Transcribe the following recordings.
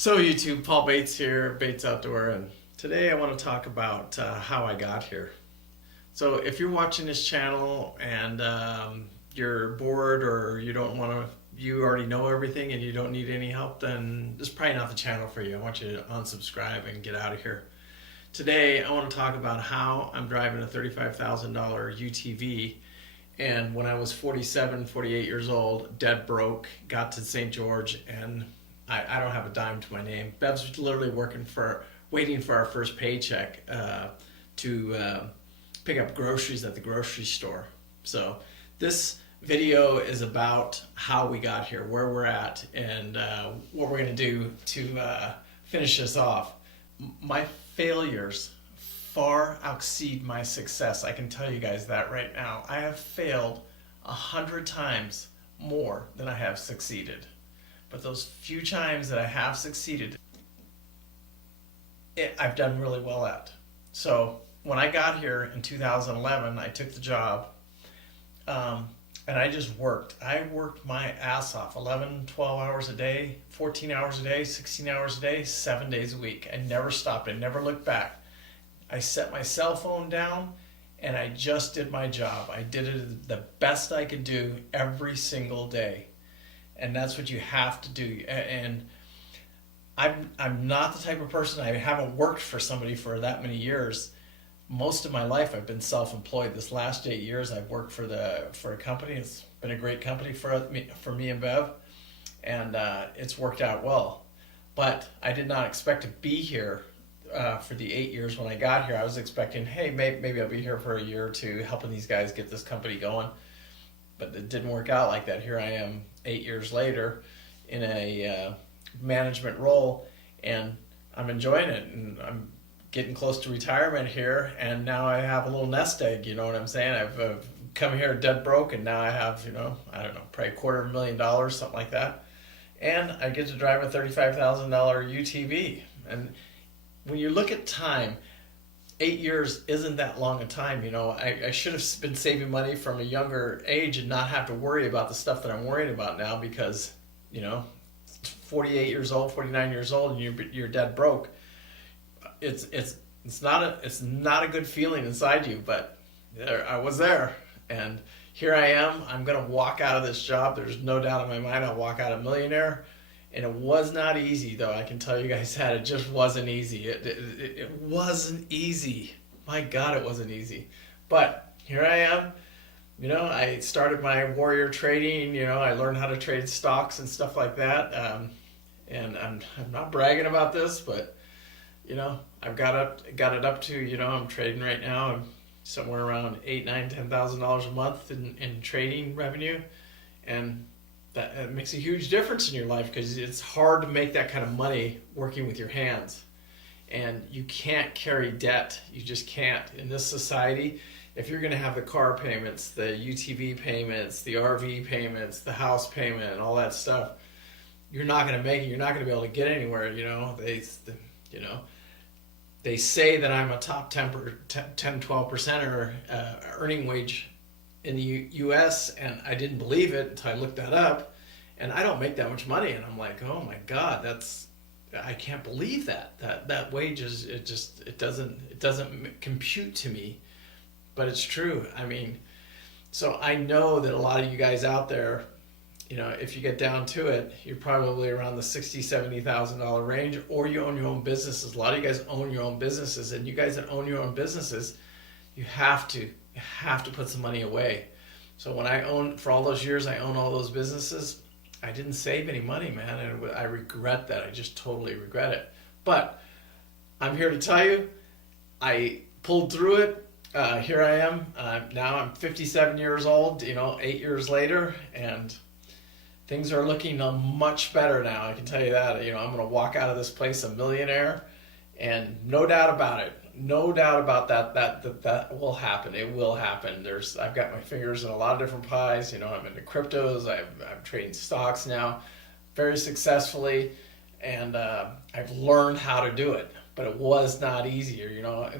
So YouTube, Paul Bates here, Bates Outdoor, and today I want to talk about how I got here. So if you're watching this channel and you're bored or you don't want to, you already know everything and you don't need any help, then this is probably not the channel for you. I want you to unsubscribe and get out of here. Today I want to talk about how I'm driving a $35,000 UTV, and when I was 47, 48 years old, dead broke, got to St. George, and I don't have a dime to my name. Bev's literally waiting for our first paycheck to pick up groceries at the grocery store. So this video is about how we got here, where we're at, and what we're going to do to finish this off. My failures far exceed my success. I can tell you guys that right now. I have failed 100 times more than I have succeeded. But those few times that I have succeeded, I've done really well at. So when I got here in 2011, I took the job and I just worked. I worked my ass off, 11, 12 hours a day, 14 hours a day, 16 hours a day, 7 days a week. I never stopped. I never looked back. I set my cell phone down and I just did my job. I did it the best I could do every single day. And that's what you have to do. And I'm not the type of person, I haven't worked for somebody for that many years. Most of my life I've been self-employed. This last 8 years I've worked for a company. It's been a great company for me and Bev, and it's worked out well. But I did not expect to be here for the 8 years when I got here. I was expecting, hey, maybe I'll be here for a year or two helping these guys get this company going. But it didn't work out like that. Here I am 8 years later in a management role, and I'm enjoying it, and I'm getting close to retirement here, and now I have a little nest egg, you know what I'm saying? I've come here dead broke, and now I have, I don't know, probably $250,000, something like that, and I get to drive a $35,000 UTV. And when you look at time, 8 years isn't that long a time. I should have been saving money from a younger age and not have to worry about the stuff that I'm worried about now, because 48 years old, 49 years old, and you're dead broke. It's not a good feeling inside you, but I was there, and here I am. I'm gonna walk out of this job. There's no doubt in my mind I'll walk out a millionaire. And it was not easy, though. I can tell you guys that. It just wasn't easy. It wasn't easy. My God, it wasn't easy. But here I am. I started my warrior trading. I learned how to trade stocks and stuff like that. And I'm not bragging about this, but I've got it up to, I'm trading right now. I'm somewhere around $8,000, $9,000, $10,000 a month in trading revenue, and that makes a huge difference in your life, because it's hard to make that kind of money working with your hands. And you can't carry debt. You just can't. In this society, if you're going to have the car payments, the UTV payments, the RV payments, the house payment, and all that stuff, you're not going to make it. You're not going to be able to get anywhere. They say that I'm a top 10-12%er earning wage in the U.S., and I didn't believe it until I looked that up, and I don't make that much money, and I'm like, oh my God, I can't believe that wage is, it doesn't compute to me, but it's true. So I know that a lot of you guys out there, if you get down to it, you're probably around the $60,000, $70,000 range, or you own your own businesses. A lot of you guys own your own businesses, and you guys that own your own businesses, you have to put some money away. So when for all those years I owned all those businesses, I didn't save any money, man, and I regret that. I just totally regret it. But I'm here to tell you, I pulled through it. Here I am. Now I'm 57 years old, 8 years later, and things are looking much better now. I can tell you that. I'm going to walk out of this place a millionaire, and no doubt about it. No doubt about that will happen. It will happen. I've got my fingers in a lot of different pies. I'm into cryptos. I'm trading stocks now very successfully, and I've learned how to do it. But it was not easier.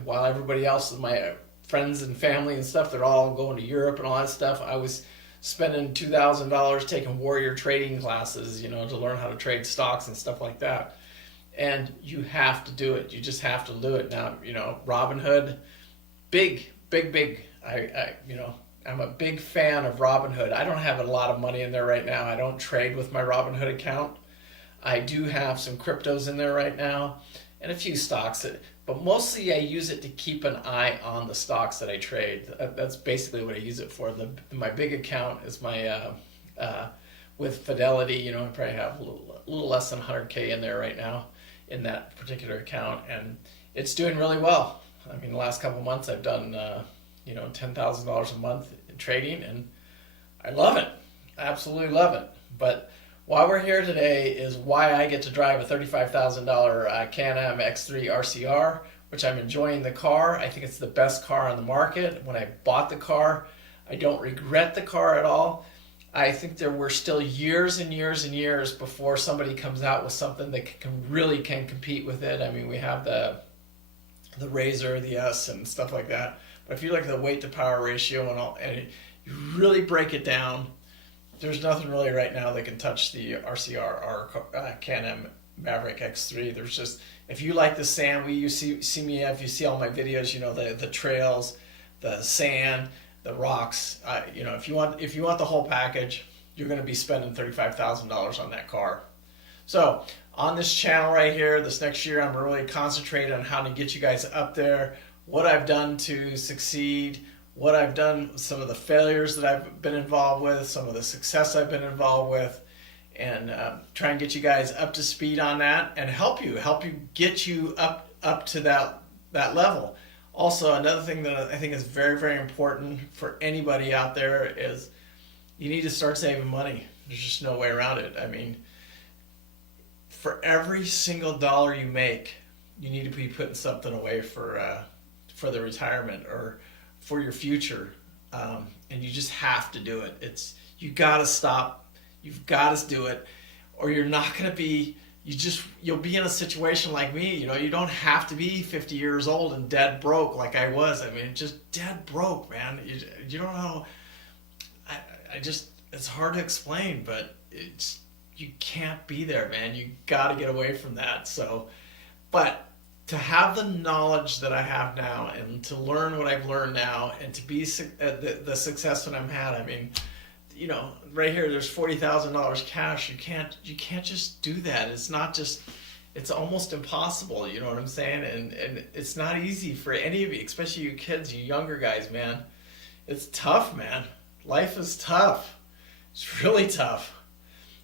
While everybody else, my friends and family and stuff, they're all going to Europe and all that stuff, I was spending $2,000 taking warrior trading classes, to learn how to trade stocks and stuff like that. and you have to do it. You just have to do it. Now, Robinhood, big. I'm a big fan of Robinhood. I don't have a lot of money in there right now. I don't trade with my Robinhood account. I do have some cryptos in there right now and a few stocks, but mostly I use it to keep an eye on the stocks that I trade. That's basically what I use it for. My big account is my with Fidelity. I probably have a little less than 100K in there right now in that particular account, and it's doing really well. I mean, the last couple of months I've done $10,000 a month in trading, and I love it. I absolutely love it. But why we're here today is why I get to drive a $35,000 Can-Am X3 RCR, which I'm enjoying the car. I think it's the best car on the market. When I bought the car, I don't regret the car at all. I think there were still years and years and years before somebody comes out with something that really can compete with it. I mean, we have the Razor, the S, and stuff like that. But if you look at the weight to power ratio and you really break it down, there's nothing really right now that can touch the RCR or Can-Am Maverick X3. There's just, if you like the sand, you see me, if you see all my videos, the trails, the sand, the rocks. If you want the whole package, you're going to be spending $35,000 on that car. So on this channel right here, this next year, I'm really concentrating on how to get you guys up there, what I've done to succeed, what I've done, some of the failures that I've been involved with, some of the success I've been involved with, and try and get you guys up to speed on that and help you get you up to that level. Also, another thing that I think is very, very important for anybody out there is you need to start saving money. There's just no way around it. I mean, for every single dollar you make, you need to be putting something away for the retirement or for your future, and you just have to do it. You gotta stop. You've got to do it, or you're not gonna be. You'll be in a situation like me. You don't have to be 50 years old and dead broke like I was. I mean, just dead broke, man. You don't know. It's hard to explain, but you can't be there, man. You got to get away from that. So, but to have the knowledge that I have now and to learn what I've learned now and to be the success that I've had, I mean, right here, there's $40,000 cash. You can't just do that. It's almost impossible. You know what I'm saying? And it's not easy for any of you, especially you kids, you younger guys, man. It's tough, man. Life is tough. It's really tough.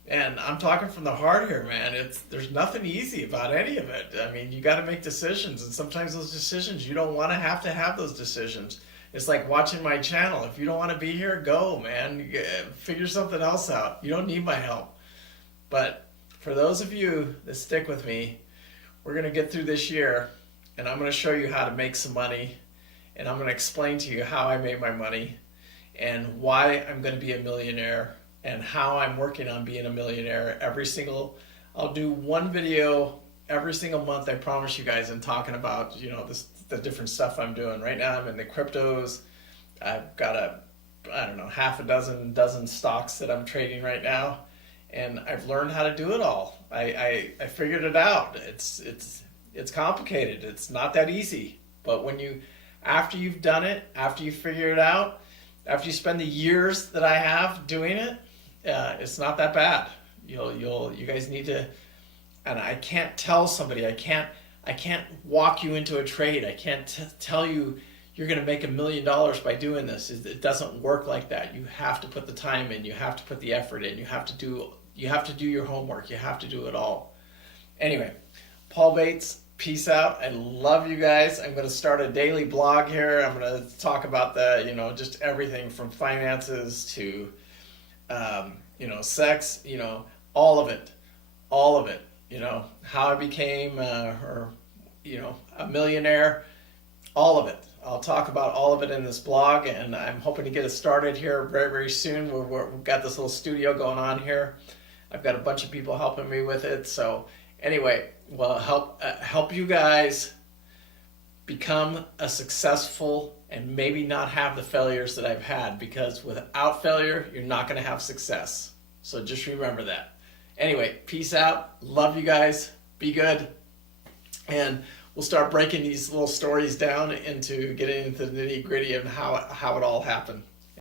And I'm talking from the heart here, man. There's nothing easy about any of it. I mean, you got to make decisions, and sometimes those decisions, you don't want to have those decisions. It's like watching my channel. If you don't want to be here, go, man. Figure something else out. You don't need my help. But for those of you that stick with me, we're going to get through this year, and I'm going to show you how to make some money, and I'm going to explain to you how I made my money and why I'm going to be a millionaire and how I'm working on being a millionaire. I'll do one video every single month, I promise you guys, and talking about, the different stuff I'm doing. Right now I'm in the cryptos. I've got half a dozen stocks that I'm trading right now, and I've learned how to do it all. I figured it out. It's complicated. It's not that easy. But after you've done it, after you figure it out, after you spend the years that I have doing it, it's not that bad. You guys need to, and I can't tell somebody, I can't walk you into a trade. I can't tell you you're going to make $1 million by doing this. It doesn't work like that. You have to put the time in. You have to put the effort in. You have to do your homework. You have to do it all. Anyway, Paul Bates, peace out. I love you guys. I'm going to start a daily blog here. I'm going to talk about just everything from finances to, sex, all of it, how I became, a millionaire, all of it. I'll talk about all of it in this blog, and I'm hoping to get it started here very, very soon. We've got this little studio going on here. I've got a bunch of people helping me with it. So anyway, well, help you guys become a successful and maybe not have the failures that I've had, because without failure, you're not going to have success. So just remember that. Anyway, peace out. Love you guys. Be good. and we'll start breaking these little stories down into getting into the nitty gritty of how it all happened.